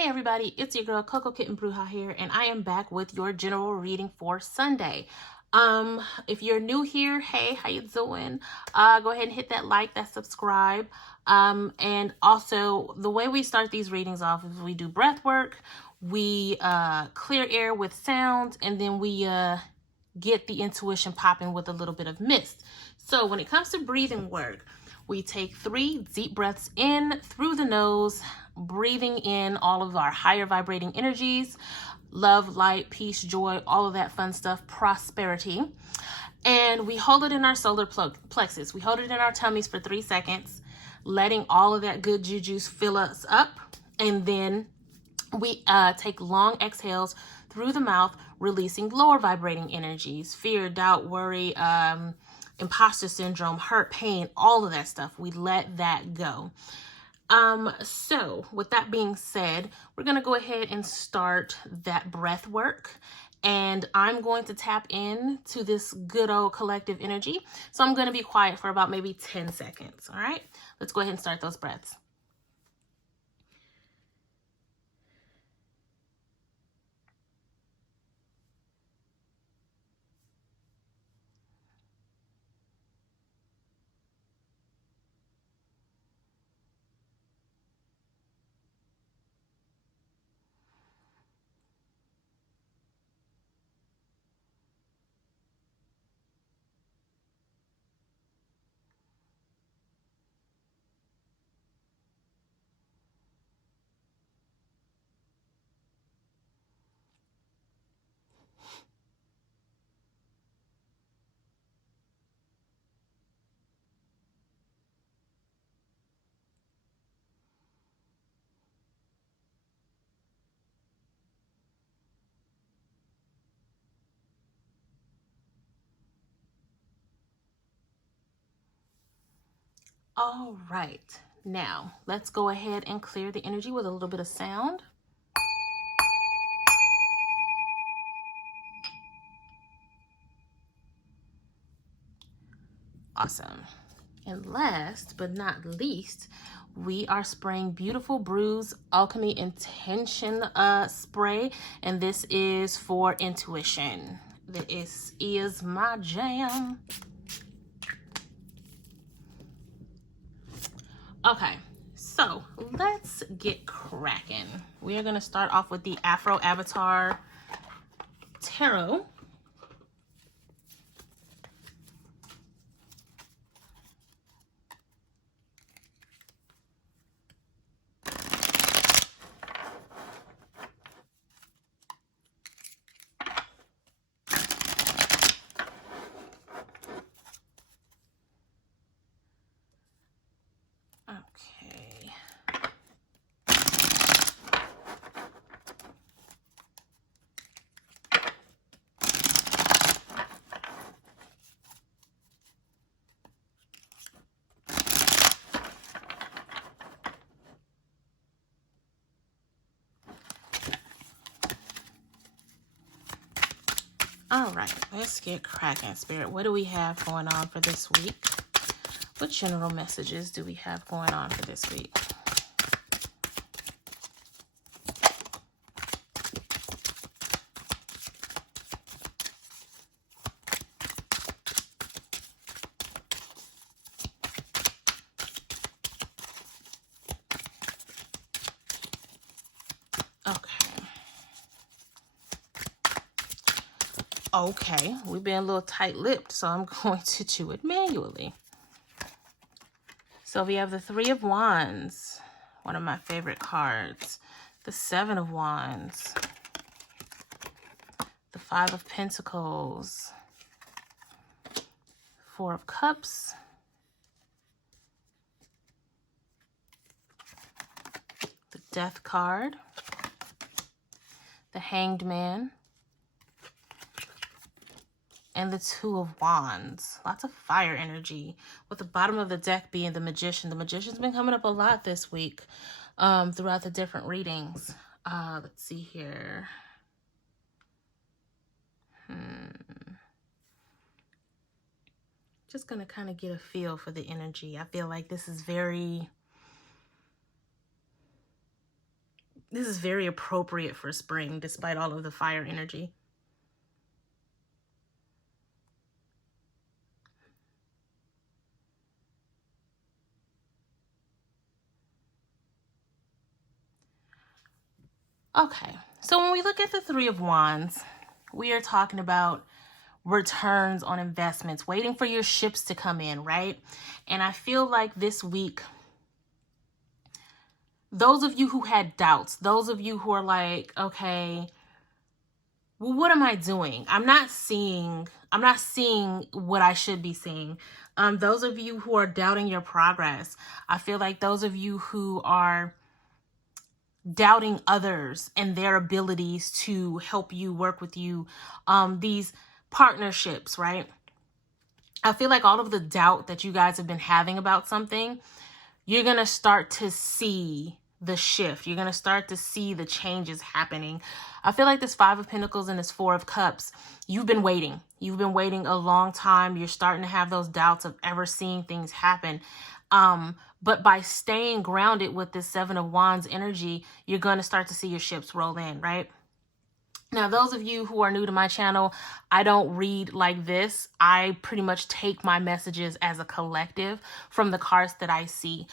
Hey everybody, it's your girl Coco Kitten Bruja here, and I am back with your general reading for Sunday. If you're new here, hey, how you doing? Go ahead and hit that like, that subscribe. And also the way we start these readings off is we do breath work, we clear air with sound, and then we get the intuition popping with a little bit of mist. So when it comes to breathing work, we take 3 deep breaths in through the nose, breathing in all of our higher vibrating energies, love, light, peace, joy, all of that fun stuff, prosperity. And we hold it in our solar plexus. We hold it in our tummies for 3 seconds, letting all of that good juju fill us up. And then we take long exhales through the mouth, releasing lower vibrating energies, fear, doubt, worry, imposter syndrome, hurt, pain, all of that stuff. We let that go. So with that being said, we're going to go ahead and start that breath work. And I'm going to tap in to this good old collective energy. So I'm going to be quiet for about maybe 10 seconds. All right, let's go ahead and start those breaths. All right, now let's go ahead and clear the energy with a little bit of sound. Awesome. And last but not least, we are spraying Beautiful Brews Alchemy Intention spray, and this is for intuition. This is my jam. Okay, so let's get cracking. We are going to start off with the Afro Avatar Tarot. Okay. All right, let's get cracking, Spirit. What do we have going on for this week? What general messages do we have going on for this week? Okay, we've been a little tight-lipped, so I'm going to do it manually. So we have the 3 of Wands, one of my favorite cards, the 7 of Wands, the 5 of Pentacles, 4 of Cups, the Death card, the Hanged Man, and the 2 of Wands. Lots of fire energy, with the bottom of the deck being the Magician. The Magician's been coming up a lot this week throughout the different readings. Let's see here. Just gonna kind of get a feel for the energy. I feel like this is very This is very appropriate for spring, despite all of the fire energy. Okay, so when we look at the Three of Wands, we are talking about returns on investments, waiting for your ships to come in, right? And I feel like this week, those of you who had doubts, those of you who are like, okay, well, what am I doing? I'm not seeing what I should be seeing. Those of you who are doubting your progress, I feel like those of you who are doubting others and their abilities to help you, work with you, these partnerships, right? I feel like all of the doubt that you guys have been having about something, you're going to start to see the shift. You're going to start to see the changes happening. I feel like this Five of Pentacles and this Four of Cups, you've been waiting. You've been waiting a long time. You're starting to have those doubts of ever seeing things happen. But by staying grounded with this Seven of Wands energy, you're going to start to see your ships roll in, right? Now, those of you who are new to my channel, I don't read like this. I pretty much take my messages as a collective from the cards that I see.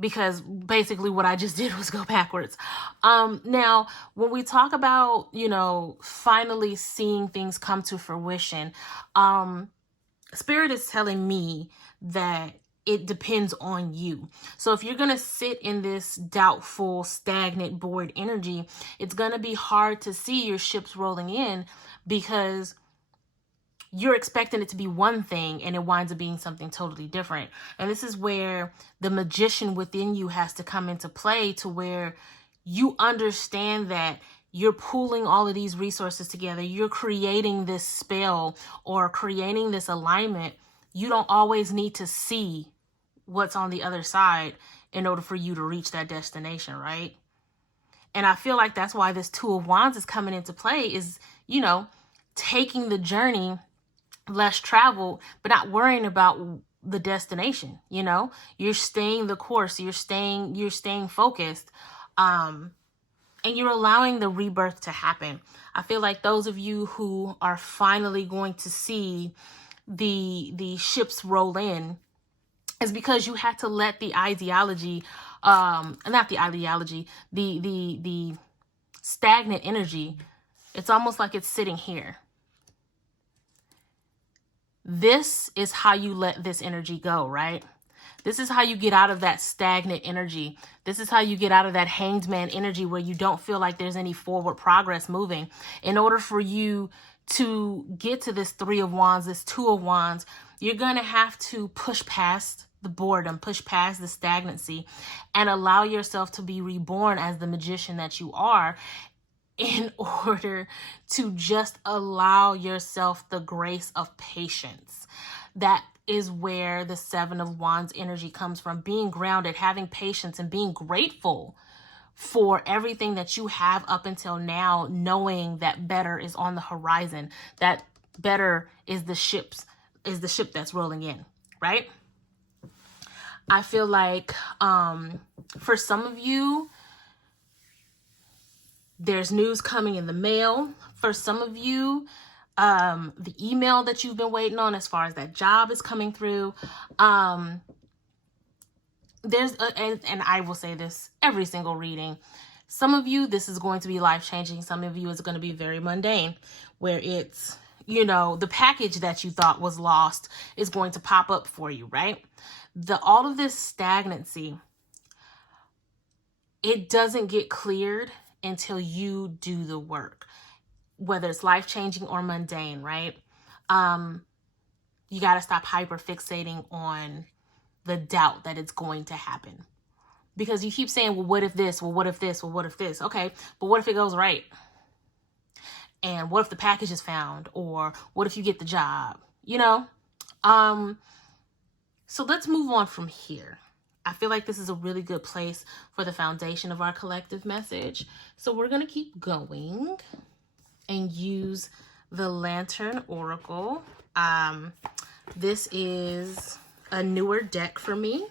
Because basically what I just did was go backwards. Now, when we talk about, you know, finally seeing things come to fruition, Spirit is telling me that it depends on you. So if you're going to sit in this doubtful, stagnant, bored energy, it's going to be hard to see your ships rolling in because you're expecting it to be one thing and it winds up being something totally different. And this is where the magician within you has to come into play, to where you understand that you're pooling all of these resources together. You're creating this spell or creating this alignment. You don't always need to see what's on the other side in order for you to reach that destination, right? And I feel like that's why this Two of Wands is coming into play, is, you know, taking the journey less traveled, but not worrying about the destination. You know, you're staying the course, you're staying focused, and you're allowing the rebirth to happen. I feel like those of you who are finally going to see the ships roll in is because you had to let the ideology, not the ideology, the stagnant energy, it's almost like it's sitting here. This is how you let this energy go, right? This is how you get out of that stagnant energy. This is how you get out of that hanged man energy where you don't feel like there's any forward progress moving. In order for you to get to this Three of Wands, this Two of Wands, you're going to have to push past the boredom, push past the stagnancy, and allow yourself to be reborn as the magician that you are, in order to just allow yourself the grace of patience. That is where the Seven of Wands energy comes from. Being grounded, having patience, and being grateful for everything that you have up until now, knowing that better is on the horizon, that better is the ship that's rolling in, right? I feel like for some of you, there's news coming in the mail. For some of you, the email that you've been waiting on as far as that job is coming through. And I will say this every single reading. Some of you, this is going to be life-changing. Some of you, it's going to be very mundane, where it's, you know, the package that you thought was lost is going to pop up for you, right? All of this stagnancy, it doesn't get cleared until you do the work, whether it's life-changing or mundane, right? You got to stop hyper fixating on the doubt that it's going to happen, because you keep saying, well, what if this? Well, what if this? Well, what if this? Okay, but what if it goes right? And what if the package is found? Or what if you get the job? You know? So let's move on from here. I feel like this is a really good place for the foundation of our collective message. So we're going to keep going and use the Lantern Oracle. This is a newer deck for me.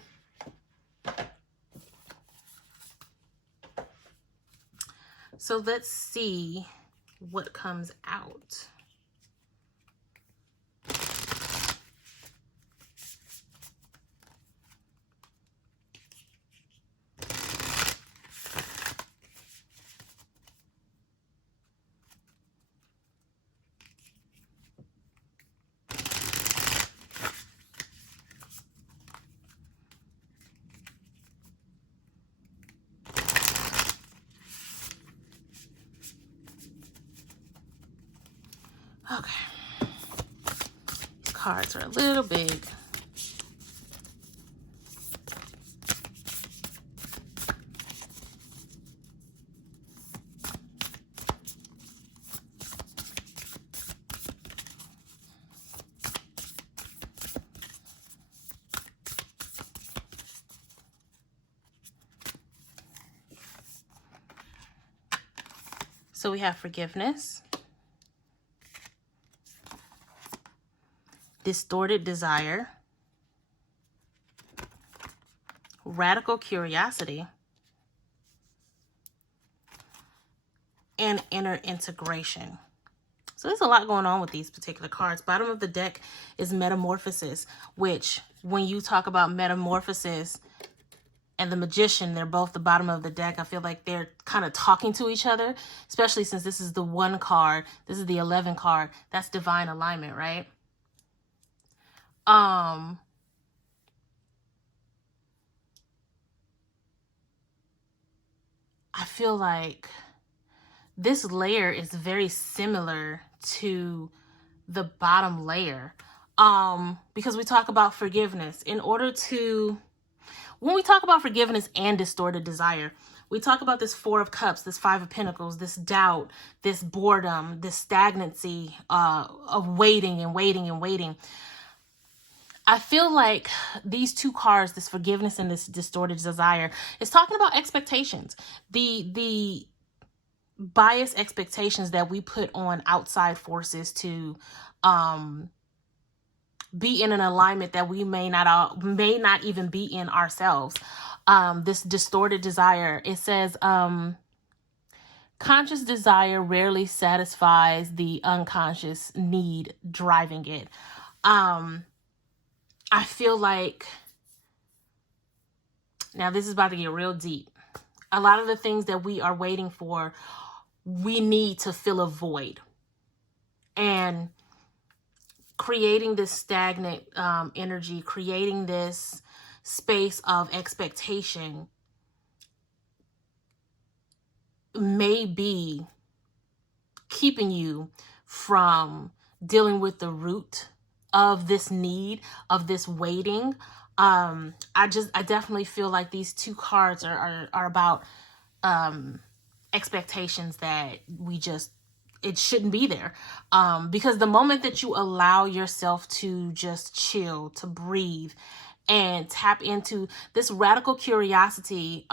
So let's see what comes out. Okay. These cards are a little big. So we have forgiveness, distorted desire, radical curiosity, and inner integration. So there's a lot going on with these particular cards. Bottom of the deck is metamorphosis, which when you talk about metamorphosis and the magician, they're both the bottom of the deck. I feel like they're kind of talking to each other, especially since this is the 1 card. This is the 11 card. That's divine alignment, right? I feel like this layer is very similar to the bottom layer. Because we talk about forgiveness. When we talk about forgiveness and distorted desire, we talk about this 4 of Cups, this 5 of Pentacles, this doubt, this boredom, this stagnancy of waiting and waiting and waiting. I feel like these 2 cards, this forgiveness and this distorted desire, is talking about expectations. The biased expectations that we put on outside forces to be in an alignment that we may not even be in ourselves. This distorted desire, it says conscious desire rarely satisfies the unconscious need driving it. I feel like, now this is about to get real deep. A lot of the things that we are waiting for, we need to fill a void. And creating this stagnant energy, creating this space of expectation may be keeping you from dealing with the root of this need, of this waiting. I definitely feel like these 2 cards are about expectations that it shouldn't be there. Because the moment that you allow yourself to just chill, to breathe, and tap into this radical curiosity,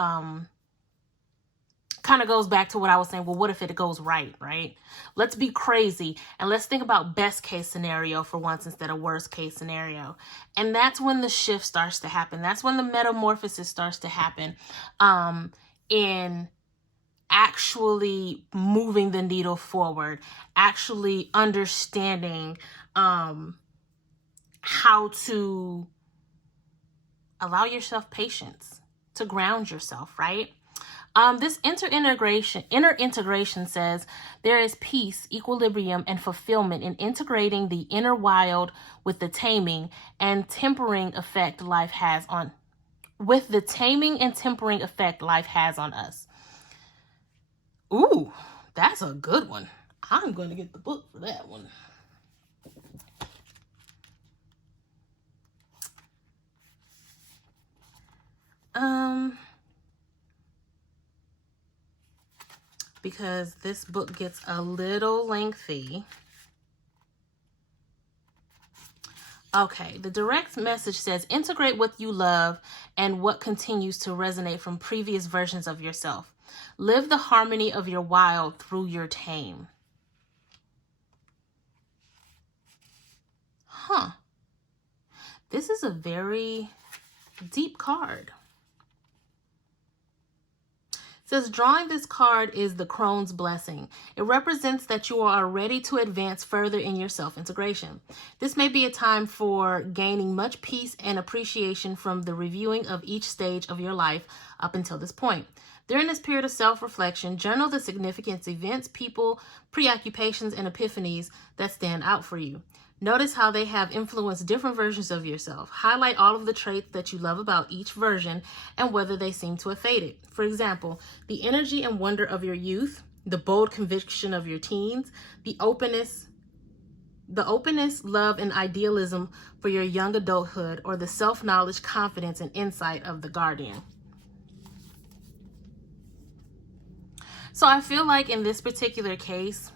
kind of goes back to what I was saying. Well, what if it goes right? Let's be crazy and let's think about best case scenario for once instead of worst case scenario. And that's when the shift starts to happen. That's when the metamorphosis starts to happen, in actually moving the needle forward, actually understanding how to allow yourself patience, to ground yourself, right? This inner integration says there is peace, equilibrium, and fulfillment in integrating the inner wild with the taming and tempering effect life has on us. Ooh, that's a good one. I'm going to get the book for that one. Because this book gets a little lengthy. Okay, the direct message says, integrate what you love and what continues to resonate from previous versions of yourself. Live the harmony of your wild through your tame. This is a very deep card. It says drawing this card is the crone's blessing. It represents that you are ready to advance further in your self-integration. This may be a time for gaining much peace and appreciation from the reviewing of each stage of your life up until this point. During this period of self-reflection, journal the significant events, people, preoccupations, and epiphanies that stand out for you. Notice how they have influenced different versions of yourself. Highlight all of the traits that you love about each version and whether they seem to have faded. For example, the energy and wonder of your youth, the bold conviction of your teens, the openness, love, and idealism for your young adulthood, or the self-knowledge, confidence, and insight of the guardian. So I feel like in this particular case,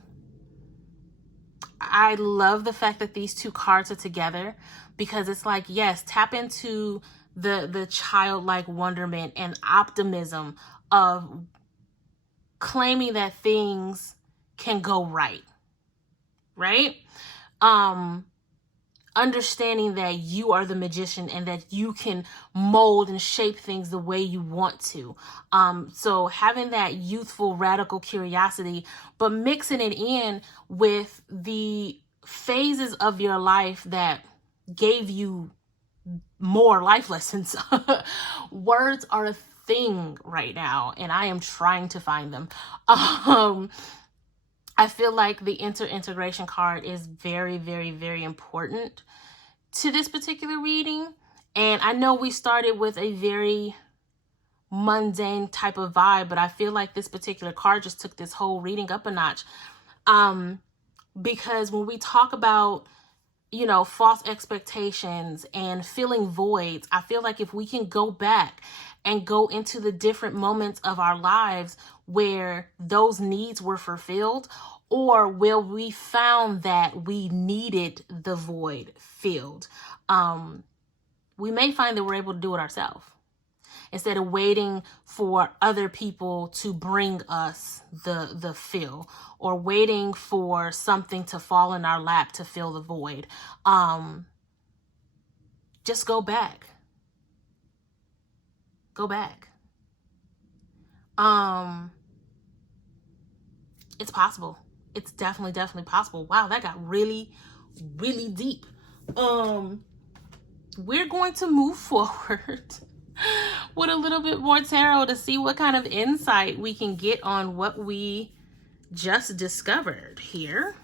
I love the fact that these two cards are together, because it's like, yes, tap into the childlike wonderment and optimism of claiming that things can go right? Understanding that you are the magician and that you can mold and shape things the way you want to. So having that youthful, radical curiosity, but mixing it in with the phases of your life that gave you more life lessons. Words are a thing right now, and I am trying to find them. I feel like the integration card is very, very, very important to this particular reading. And I know we started with a very mundane type of vibe, but I feel like this particular card just took this whole reading up a notch. Because when we talk about, you know, false expectations and filling voids, I feel like if we can go back and go into the different moments of our lives where those needs were fulfilled, or where we found that we needed the void filled, we may find that we're able to do it ourselves instead of waiting for other people to bring us the fill, or waiting for something to fall in our lap to fill the void. Just go back. Go back. It's possible. It's definitely possible. Wow, that got really, really deep. We're going to move forward with a little bit more tarot to see what kind of insight we can get on what we just discovered here.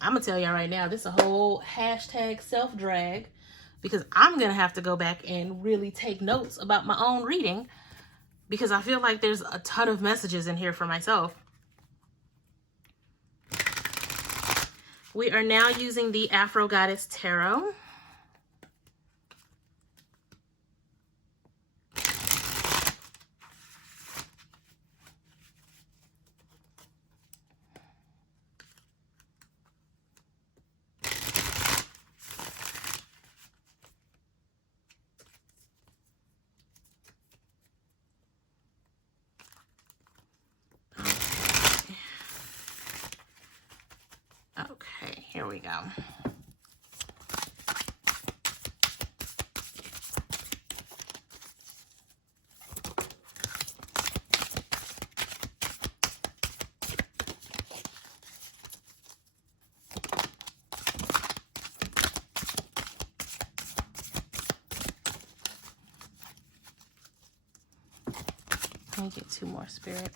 I'm gonna tell y'all right now, this is a whole hashtag self-drag, because I'm gonna have to go back and really take notes about my own reading, because I feel like there's a ton of messages in here for myself. We are now using the Afro Goddess Tarot. Okay, here we go. Let me get two more, Spirit.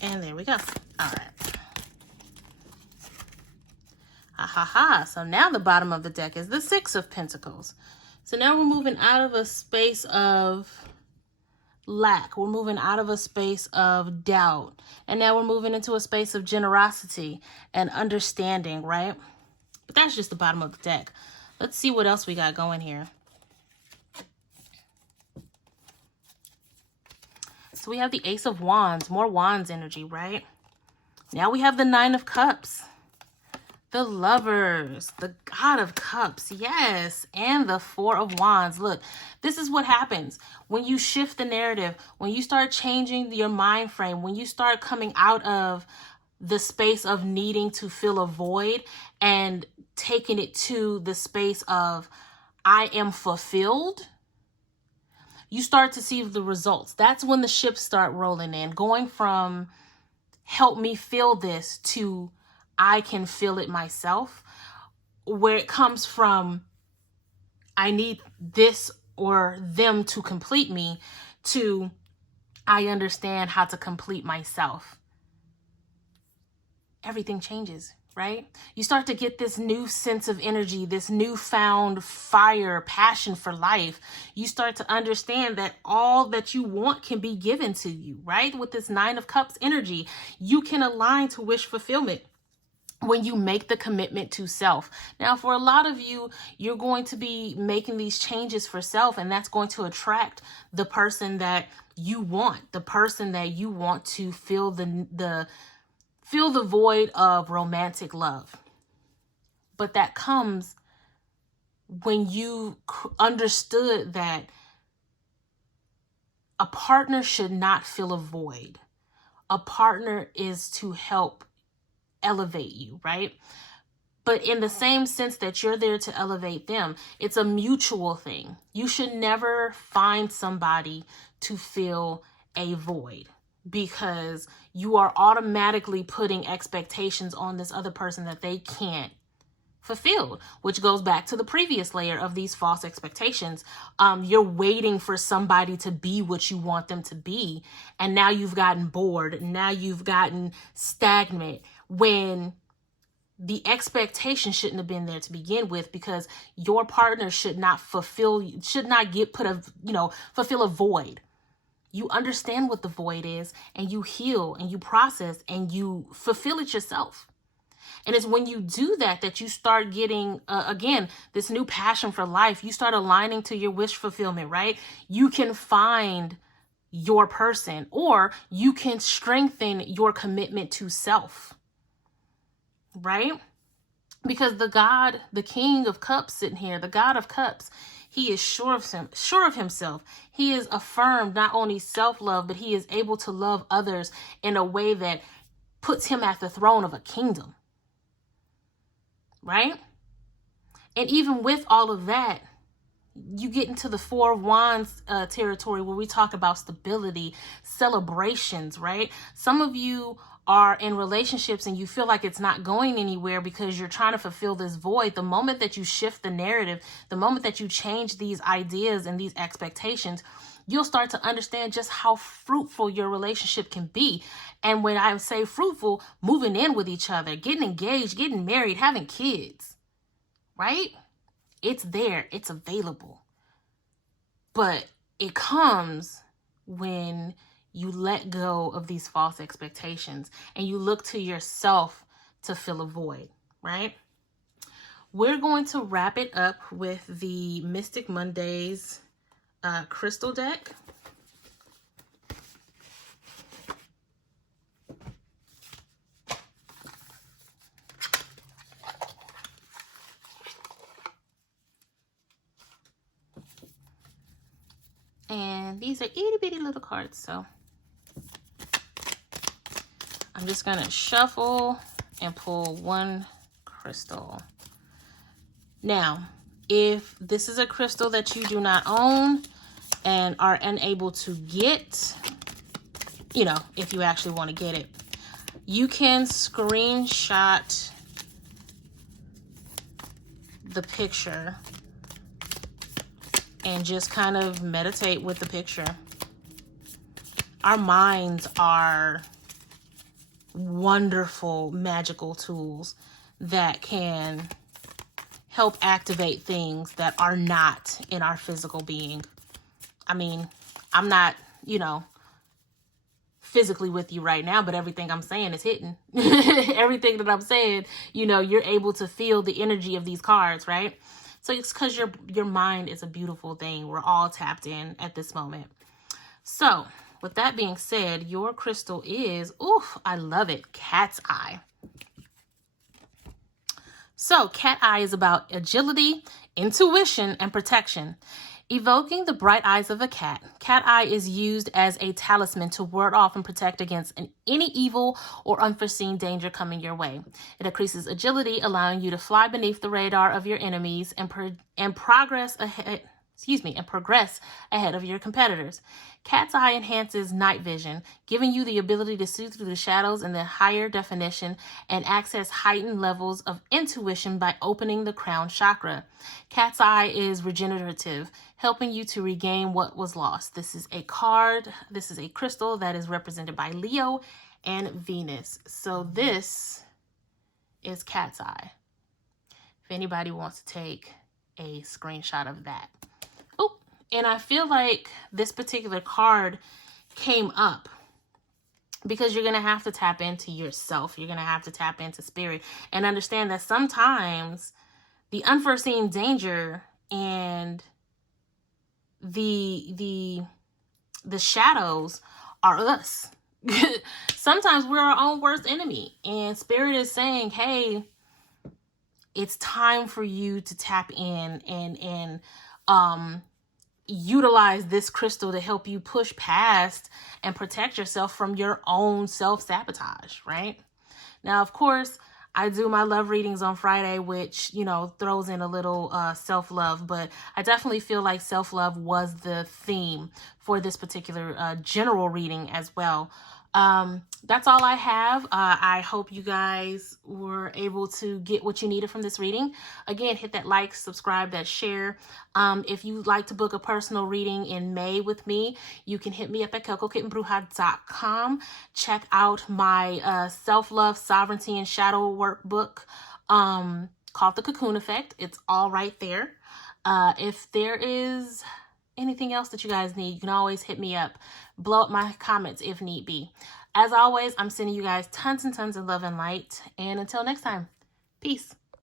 And there we go. All right. So now the bottom of the deck is the Six of Pentacles. So now we're moving out of a space of lack. We're moving out of a space of doubt. And now we're moving into a space of generosity and understanding, right? But that's just the bottom of the deck. Let's see what else we got going here. So we have the Ace of Wands, more Wands energy, right? Now we have the Nine of Cups, the Lovers, the God of Cups, yes, and the Four of Wands. Look, this is what happens when you shift the narrative, when you start changing your mind frame, when you start coming out of the space of needing to fill a void and taking it to the space of I am fulfilled. You start to see the results. That's when the ships start rolling in, going from help me feel this to I can feel it myself, where it comes from I need this or them to complete me to I understand how to complete myself. Everything changes, right? You start to get this new sense of energy, this newfound fire, passion for life. You start to understand that all that you want can be given to you, right? With this Nine of Cups energy, you can align to wish fulfillment when you make the commitment to self. Now, for a lot of you, you're going to be making these changes for self, and that's going to attract the person that you want, the person that you want to fill the void of romantic love. But that comes when you understood that a partner should not fill a void. A partner is to help elevate you, right? But in the same sense that you're there to elevate them, it's a mutual thing. You should never find somebody to fill a void, because you are automatically putting expectations on this other person that they can't fulfill, which goes back to the previous layer of these false expectations. You're waiting for somebody to be what you want them to be, and now you've gotten bored. Now you've gotten stagnant when the expectation shouldn't have been there to begin with, because your partner should not fulfill a void. You understand what the void is, and you heal and you process and you fulfill it yourself. And it's when you do that that you start getting, again, this new passion for life. You start aligning to your wish fulfillment, right? You can find your person, or you can strengthen your commitment to self, right? Because the King of Cups sitting here, the God of Cups, he is sure of himself. He is affirmed not only self-love, but he is able to love others in a way that puts him at the throne of a kingdom. Right? And even with all of that, you get into the Four of Wands territory, where we talk about stability, celebrations, right? Some of you are in relationships and you feel like it's not going anywhere because you're trying to fulfill this void. The moment that you shift the narrative, the moment that you change these ideas and these expectations, you'll start to understand just how fruitful your relationship can be. And when I say fruitful, moving in with each other, getting engaged, getting married, having kids, right? It's there, it's available. But it comes when you let go of these false expectations and you look to yourself to fill a void, right? We're going to wrap it up with the Mystic Mondays crystal deck. And these are itty bitty little cards, so I'm just gonna shuffle and pull one crystal. Now, if this is a crystal that you do not own and are unable to get, if you actually want to get it, you can screenshot the picture and just kind of meditate with the picture. Our minds are wonderful, magical tools that can help activate things that are not in our physical being. I mean, I'm not, physically with you right now, but everything I'm saying is hitting. Everything that I'm saying, you're able to feel the energy of these cards, right? So it's because your mind is a beautiful thing. We're all tapped in at this moment. So with that being said, your crystal is, I love it, cat's eye. So, cat eye is about agility, intuition, and protection. Evoking the bright eyes of a cat, cat eye is used as a talisman to ward off and protect against any evil or unforeseen danger coming your way. It increases agility, allowing you to fly beneath the radar of your enemies and progress ahead of your competitors. Cat's eye enhances night vision, giving you the ability to see through the shadows in the higher definition and access heightened levels of intuition by opening the crown chakra. Cat's eye is regenerative, helping you to regain what was lost. This is a card. This is a crystal that is represented by Leo and Venus. So this is Cat's eye. If anybody wants to take a screenshot of that. Oh, and I feel like this particular card came up because you're going to have to tap into yourself. You're going to have to tap into spirit and understand that sometimes the unforeseen danger and the shadows are us. Sometimes we're our own worst enemy, and spirit is saying, hey, it's time for you to tap in and utilize this crystal to help you push past and protect yourself from your own self-sabotage, right? Now, of course, I do my love readings on Friday, which, you know, throws in a little self-love, but I definitely feel like self-love was the theme for this particular general reading as well. That's all I have. I hope you guys were able to get what you needed from this reading. Again, hit that like, subscribe, that share. If you'd like to book a personal reading in May with me, you can hit me up at CocoKittenBruja.com. Check out my self-love, sovereignty, and shadow workbook called The Cocoon Effect. It's all right there. If there is anything else that you guys need, you can always hit me up. Blow up my comments if need be. As always, I'm sending you guys tons and tons of love and light. And until next time, peace.